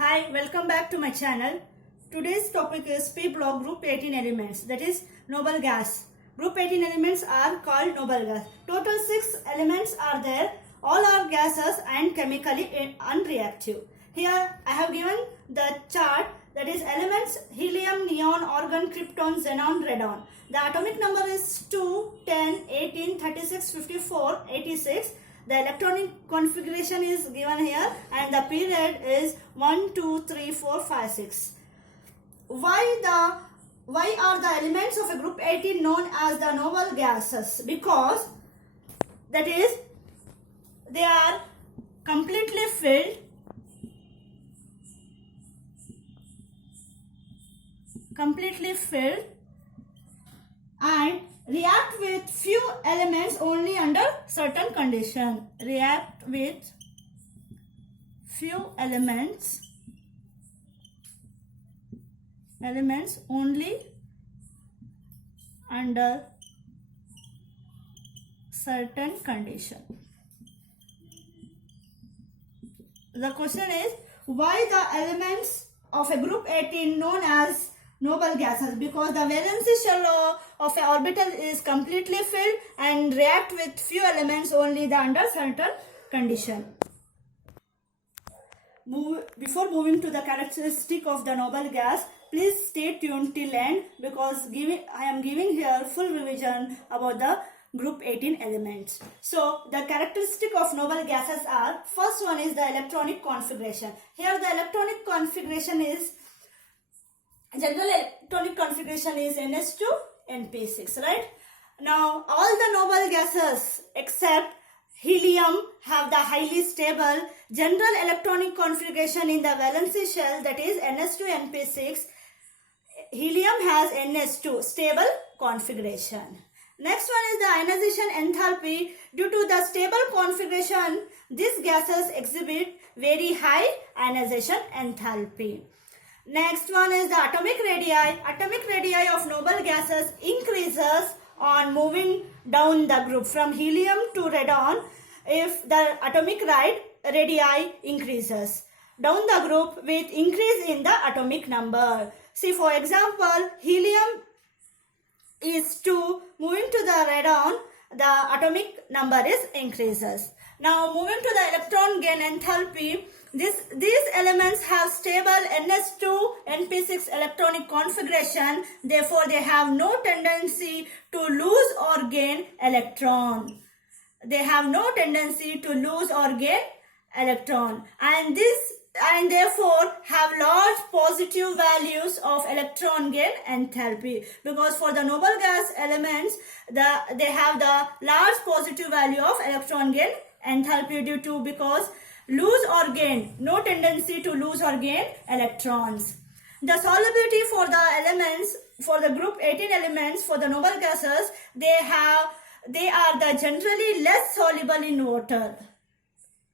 Hi, welcome back to my channel. Today's topic is P block group 18 elements, that is noble gas. Group 18 elements are called noble gas. Total 6 elements are there. All are gases and chemically unreactive. Here I have given the chart, that is elements helium, neon, argon, krypton, xenon, radon. The atomic number is 2, 10, 18, 36, 54, 86. The electronic configuration is given here and the period is 1, 2, 3, 4, 5, 6. Why are the elements of a group 18 known as the noble gases? Because that is they are completely filled and react with few elements only under certain condition. React with few elements only under certain condition. The question is, why the elements of a group 18 known as noble gases? Because the valency shell of an orbital is completely filled and react with few elements only under certain condition. Before moving to the characteristic of the noble gas, please stay tuned till end because I am giving here full revision about the group 18 elements. So the characteristic of noble gases are, first one is the electronic configuration. Here the electronic configuration is, general electronic configuration is NH2 NP6, right? Now all the noble gases except helium have the highly stable general electronic configuration in the valency shell, that is NH2 NP6. Helium has NH2 stable configuration. Next one is the ionization enthalpy. Due to the stable configuration, these gases exhibit very high ionization enthalpy. Next one is the atomic radii. Atomic radii of noble gases increases on moving down the group from helium to radon if the atomic radii increases down the group with increase in the atomic number. See, for example, helium is 2, moving to the radon, the atomic number is increases. Now moving to the electron gain enthalpy, these elements have stable NH2 NP6 electronic configuration, therefore they have no tendency to lose or gain electron. They have no tendency to lose or gain electron, and therefore have large positive values of electron gain enthalpy, because for the noble gas elements they have the large positive value of electron gain enthalpy due to because lose or gain, no tendency to lose or gain electrons. The solubility for the elements, for the group 18 elements, for the noble gases, they are the generally less soluble in water.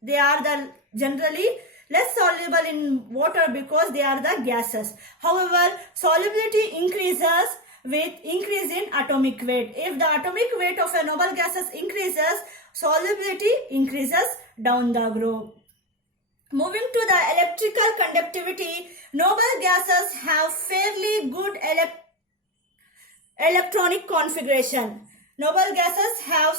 They are the generally less soluble in water because they are the gases. However, solubility increases with increase in atomic weight. If the atomic weight of a noble gases increases, solubility increases down the group. Moving to the electrical conductivity, noble gases have fairly good electronic configuration. Noble gases have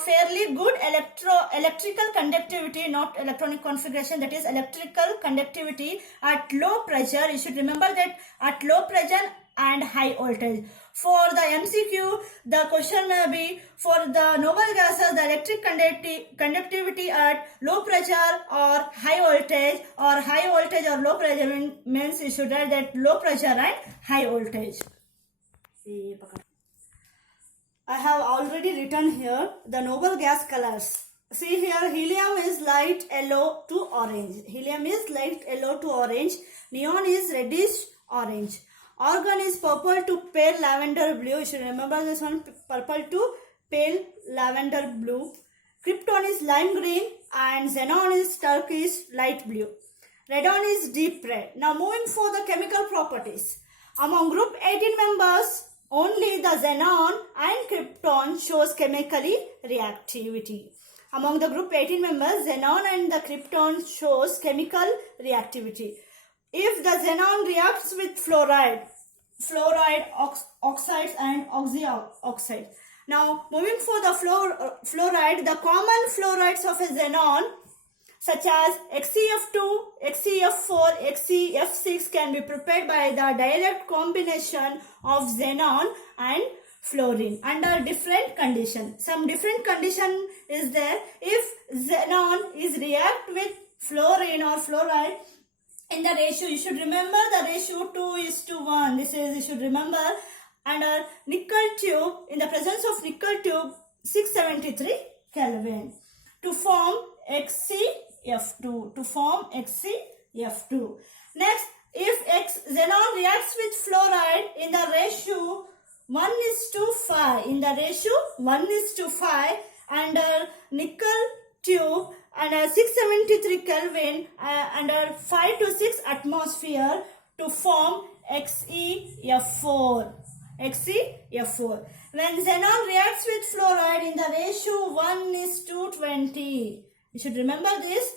fairly good electrical conductivity, not electronic configuration, that is electrical conductivity at low pressure. You should remember that at low pressure and high voltage. For the MCQ, the question may be, for the noble gases, the electric conductivity at low pressure or high voltage, or low pressure means you should write that low pressure and high voltage. I have already written here the noble gas colors. See here, helium is light yellow to orange. Helium is light yellow to orange. Neon is reddish orange. Argon is purple to pale lavender blue. You should remember this one, purple to pale lavender blue. Krypton is lime green and xenon is turquoise light blue. Radon is deep red. Now moving for the chemical properties. Among group 18 members, only the xenon and krypton shows chemically reactivity. Among the group 18 members, xenon and the krypton shows chemical reactivity. If the xenon reacts with fluoride, oxides and oxide. Now, moving for the fluoride, the common fluorides of a xenon such as XeF2, XeF4, XeF6 can be prepared by the direct combination of xenon and fluorine under different conditions. Some different condition is there. If xenon is react with fluorine or fluoride in the ratio, you should remember the ratio 2:1. This is, you should remember, under nickel tube, in the presence of nickel tube, 673 Kelvin to form XeF2. Next, if xenon reacts with fluoride in the ratio 1:5, under nickel tube under 673 Kelvin under 5 to 6 atmosphere to form XeF4. When xenon reacts with fluoride in the ratio 1:20, you should remember this,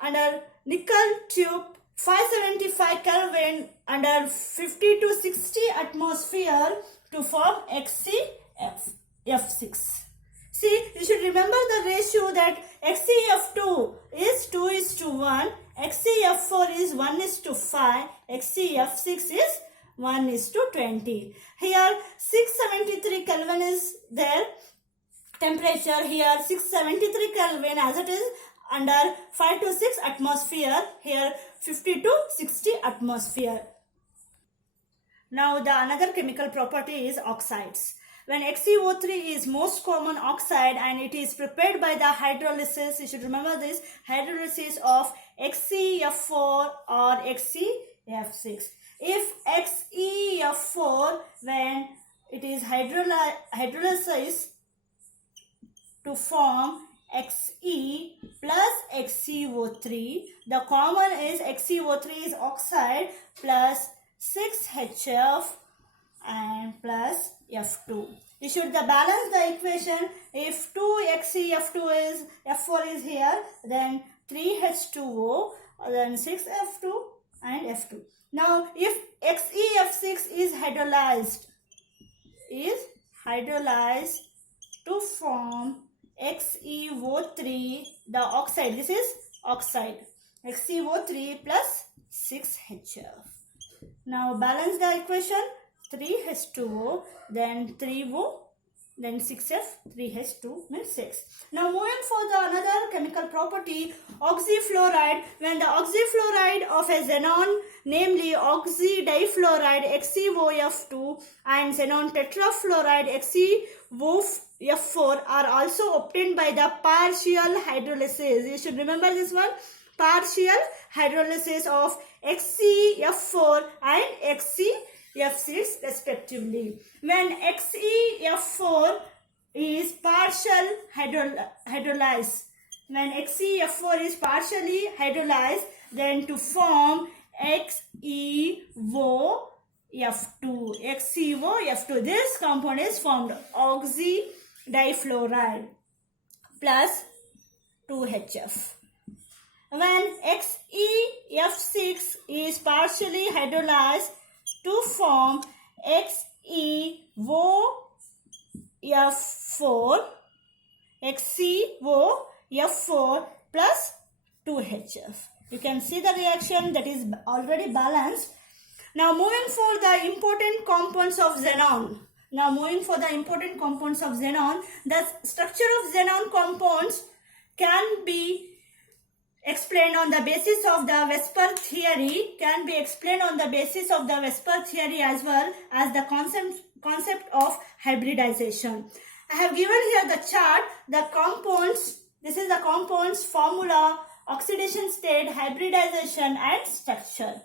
under nickel tube 575 Kelvin under 50 to 60 atmosphere to form XeF6. See, you should remember the ratio that XeF2 is 2:1, XeF4 is 1:5, XeF6 is 1:20. Here 673 Kelvin is there. Temperature here 673 Kelvin as it is under 5 to 6 atmosphere. Here 50 to 60 atmosphere. Now the another chemical property is oxides. When XeO3 is most common oxide and it is prepared by the hydrolysis, you should remember this, hydrolysis of XeF4 or XeF6. If XeF4, when it is hydrolyzed to form Xe plus XeO3, the common is XeO3 is oxide plus 6HF and plus F2. You should balance the equation. If 2 XeF2 is, F4 is here, then 3H2O, then 6F2 and F2. Now, if XeF6 is hydrolyzed to form XeO3, the oxide, this is oxide, XeO3 plus 6HF. Now, balance the equation, 3H2O, then 3O, then 6F, 3H2 means 6. Now moving for the another chemical property, oxyfluoride. When the oxyfluoride of a xenon, namely oxydifluoride XeOF2 and xenon tetrafluoride XeOF4 are also obtained by the partial hydrolysis. You should remember this one, partial hydrolysis of XeF4 and XeF6 respectively. When XeF4 is partial hydrolyzed, when XeF4 is partially hydrolyzed, then to form XeOF2, this compound is formed oxydifluoride plus 2HF. When XeF6 is partially hydrolyzed to form XeOF4 plus 2HF. You can see the reaction that is already balanced. Now moving for the important compounds of xenon. The structure of xenon compounds can be explained on the basis of the Vesper theory, as well as the concept of hybridization. I have given here the chart, the compounds. This is the compounds formula, oxidation state, hybridization and structure.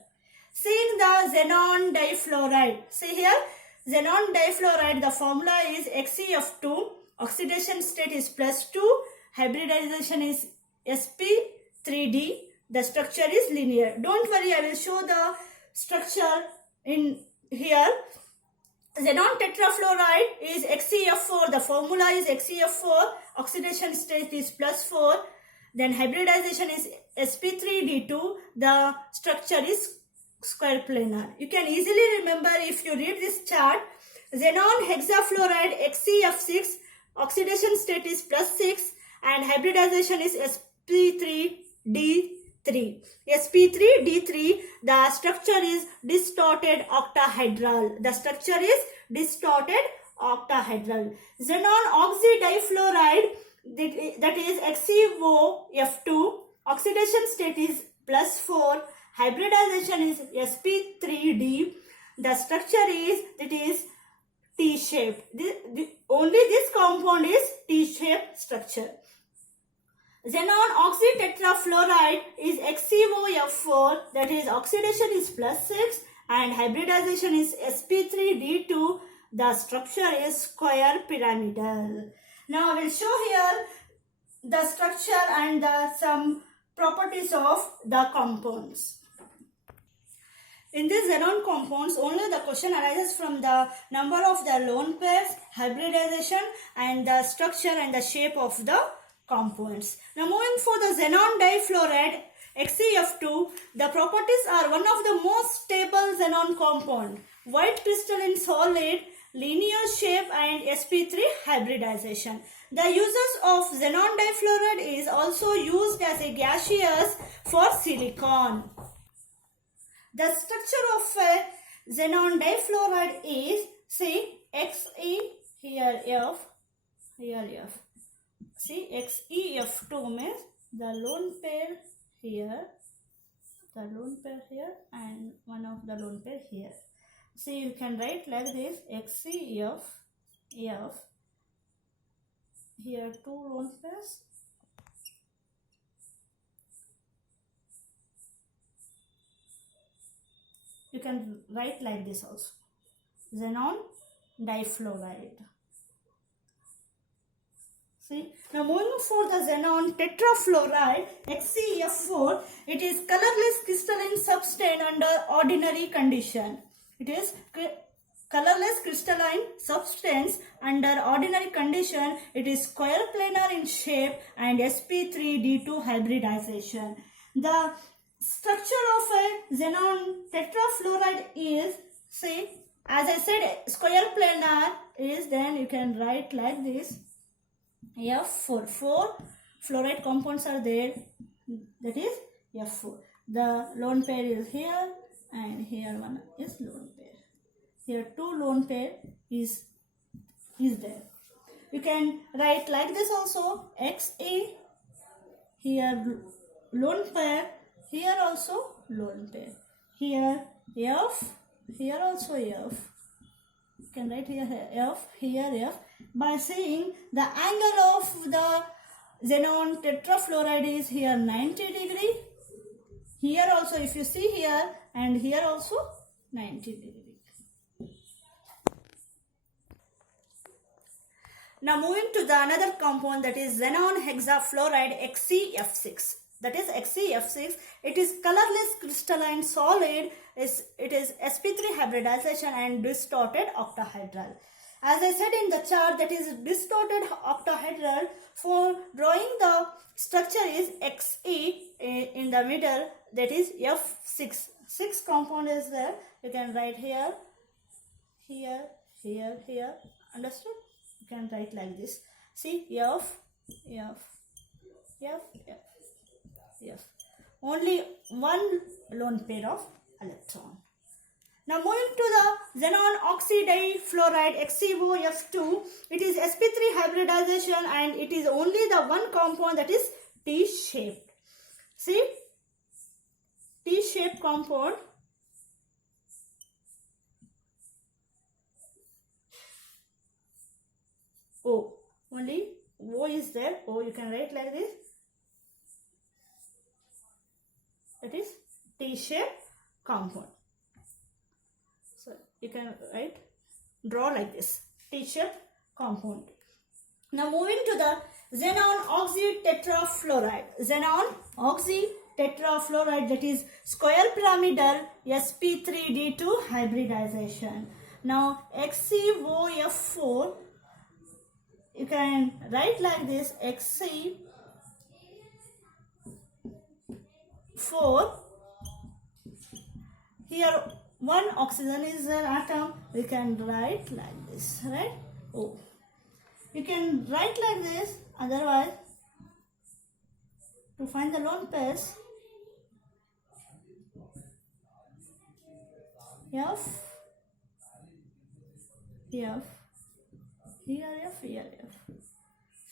Seeing the xenon difluoride. See here, xenon difluoride, the formula is XeF2, oxidation state is +2, hybridization is sp3d, the structure is linear. Don't worry, I will show the structure in here. Xenon tetrafluoride is XeF4, the formula is XeF4 oxidation state is +4. Then hybridization is sp3d2. The structure is square planar. You can easily remember if you read this chart. Xenon hexafluoride XeF6, oxidation state is +6 and hybridization is sp3d3. sp3d3, the structure is distorted octahedral. The structure is distorted octahedral. Xenon oxidifluoride, that is XeOF2, oxidation state is +4, hybridization is sp3d. The structure is, that is T-shaped. Only this compound is T-shaped structure. Xenon oxytetrafluoride is XeOF4, that is oxidation is +6 and hybridization is sp3d2. The structure is square pyramidal. Now I will show here the structure and some properties of the compounds. In these xenon compounds, only the question arises from the number of the lone pairs, hybridization and the structure and the shape of the compounds. Now moving for the xenon difluoride XeF2, the properties are one of the most stable xenon compound, white crystalline solid, linear shape and sp3 hybridization. The uses of xenon difluoride is also used as a gaseous for silicon. The structure of a xenon difluoride is, see, Xe, here F, here F. See, XeF2 means the lone pair here, and one of the lone pair here. See, you can write like this, XeF, F, here 2 lone pairs, you can write like this also, xenon difluoride. See, now moving for the xenon tetrafluoride XeF4, it is colorless crystalline substance under ordinary condition. It is colorless crystalline substance under ordinary condition. It is square planar in shape and sp3d2 hybridization. The structure of a xenon tetrafluoride is, see, as I said, square planar is, then you can write like this, F4. 4 fluoride compounds are there, that is F4. The lone pair is here and here one is lone pair. Here 2 lone pair is there. You can write like this also, Xe, here lone pair, here also lone pair. Here F, here also F. You can write here F, here F. By saying the angle of the xenon tetrafluoride is here 90 degree. Here also, if you see here and here also 90 degree. Now moving to the another compound, that is xenon hexafluoride XeF6. That is XeF6. It is colorless crystalline solid. It is sp3 hybridization and distorted octahedral. As I said in the chart, that is distorted octahedral. For drawing the structure is Xe in the middle, that is F6. 6 compound is there. You can write here, here, here, here. Understood? You can write like this. See, F, F, F, F, F. Only one lone pair of electron. Now moving to the xenon oxidifluoride XeOF2, it is sp3 hybridization and it is only the one compound that is T-shaped. See, T-shaped compound. O, only O is there. O, you can write like this. That is T-shaped compound. So you can write, draw like this, T-shaped compound. Now moving to the xenon oxytetrafluoride. Xenon oxytetrafluoride, that is square pyramidal sp3d2 hybridization. Now XeOF4 you can write like this: Xc4. Here one oxygen is an atom. We can write like this, right? Oh, you can write like this. Otherwise, to find the lone pairs, F, here F.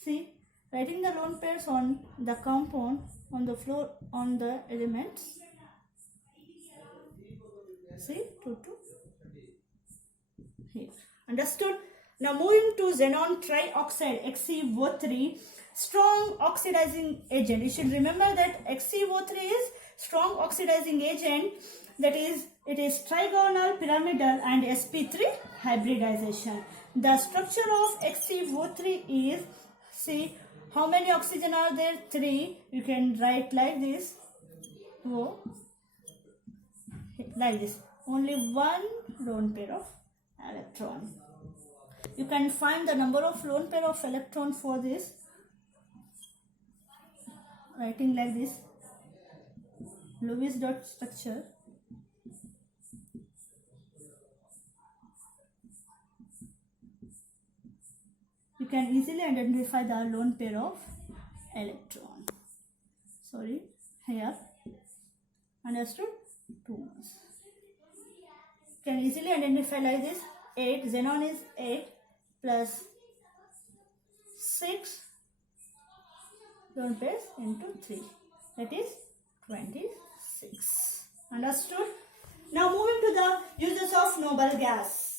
See, writing the lone pairs on the compound, on the floor, on the elements. See, 2 here. Understood? Now moving to xenon trioxide, XeO3, strong oxidizing agent. You should remember that XeO3 is strong oxidizing agent. That is, it is trigonal, pyramidal and sp3 hybridization. The structure of XeO3 is, see, how many oxygen are there? 3. You can write like this. O, like this. Only one lone pair of electron. You can find the number of lone pair of electron for this. Writing like this. Lewis dot structure. You can easily identify the lone pair of electron. Sorry, here. Understood? 2 months. You can easily identify like this. 8, xenon is 8 plus 6 lone pairs into 3. That is 26. Understood? Now moving to the uses of noble gas.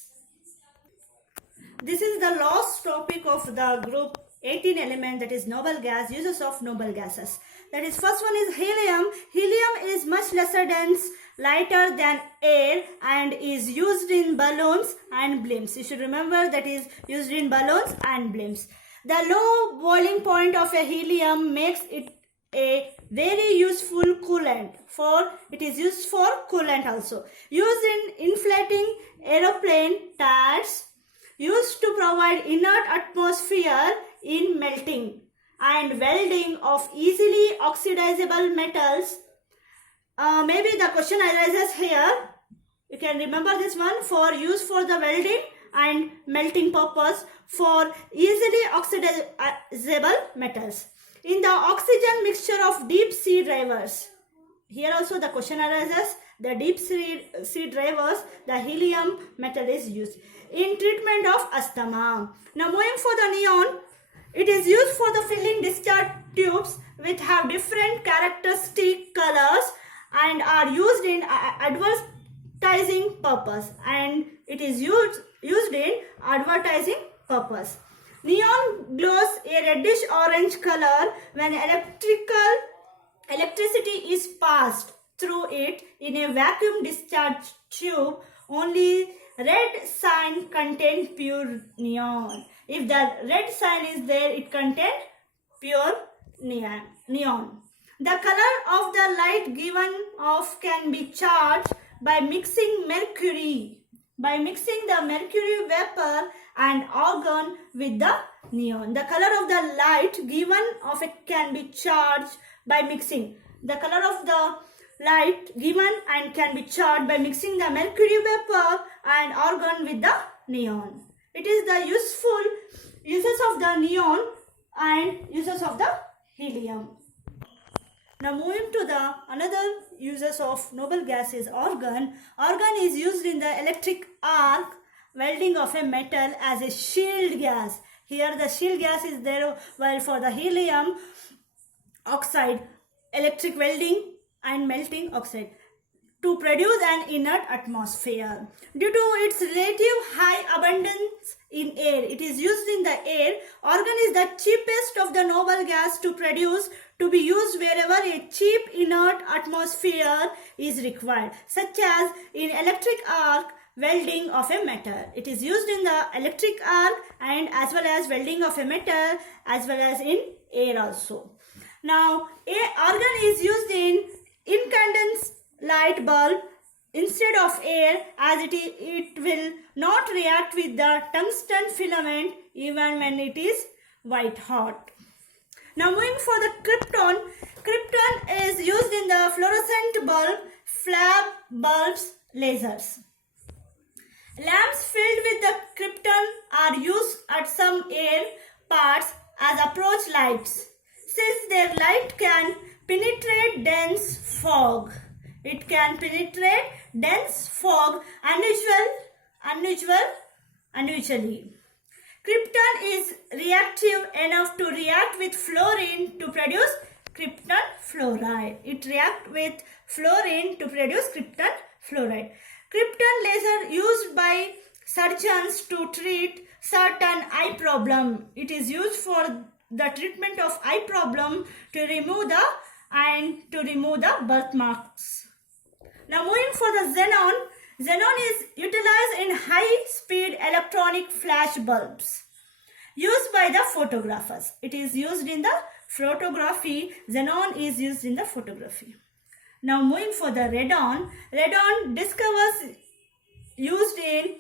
This is the last topic of the group 18 element, that is noble gas, uses of noble gases. That is, first one is helium. Helium is much lesser dense, lighter than air and is used in balloons and blimps. You should remember that is used in balloons and blimps. The low boiling point of a helium makes it a very useful coolant. It is used for coolant also. Used in inflating aeroplane tires, used to provide inert atmosphere in melting and welding of easily oxidizable metals. Maybe the question arises here. You can remember this one, for use for the welding and melting purpose for easily oxidizable metals. In the oxygen mixture of deep sea drivers. Here also the question arises, the deep sea drivers, the helium metal is used. In treatment of asthma. Now moving for the neon, it is used for the filling discharge tubes which have different characteristic colors and are used in advertising purpose, and it is used in advertising purpose. Neon glows a reddish orange color when electricity is passed through it in a vacuum discharge tube. Only red sign contains pure neon. If the red sign is there, it contains pure neon. The color of the light given off can be charged by mixing mercury. By mixing the mercury vapor and argon with the neon. The color of the light given off can be charged by mixing. The color of the light given and can be charged by mixing the mercury vapor and argon with the neon. It is the useful uses of the neon and uses of the helium. Now moving to the another uses of noble gas is argon. Argon is used in the electric arc welding of a metal as a shield gas. Here the shield gas is there, while for the helium oxide, electric welding and melting oxide to produce an inert atmosphere. Due to its relative high abundance in air, it is used in the air. Argon is the cheapest of the noble gas to produce, to be used wherever a cheap inert atmosphere is required, such as in electric arc welding of a metal. It is used in the electric arc and as well as welding of a metal, as well as in air also. Now, argon is used in incandescent light bulb instead of air, as it will not react with the tungsten filament even when it is white hot. Now moving for the krypton. Krypton is used in the fluorescent bulb, flap bulbs, lasers. Lamps filled with the krypton are used at some air parts as approach lights, since their light can penetrate dense fog. It can penetrate dense fog unusually. Krypton is reactive enough to react with fluorine to produce krypton fluoride. It reacts with fluorine to produce krypton fluoride. Krypton laser used by surgeons to treat certain eye problem. It is used for the treatment of eye problem to remove the birthmarks. Now moving for the xenon. Xenon is utilized in high-speed electronic flash bulbs used by the photographers. It is used in the photography. Xenon is used in the photography. Now moving for the radon. Radon discovers used in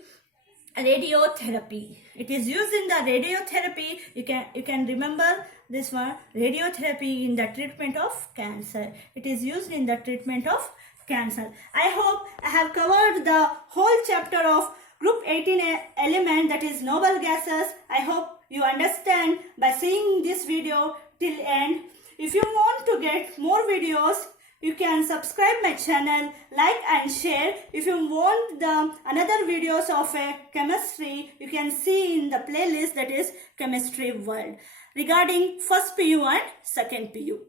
radiotherapy. It is used in the radiotherapy. You can remember this one, radiotherapy in the treatment of cancer. It is used in the treatment of cancer. I hope I have covered the whole chapter of group 18 element, that is noble gases. I hope you understand by seeing this video till end. If you want to get more videos, you can subscribe my channel, like and share. If you want the another videos of chemistry, you can see in the playlist, that is Chemistry World, regarding first PU and second PU.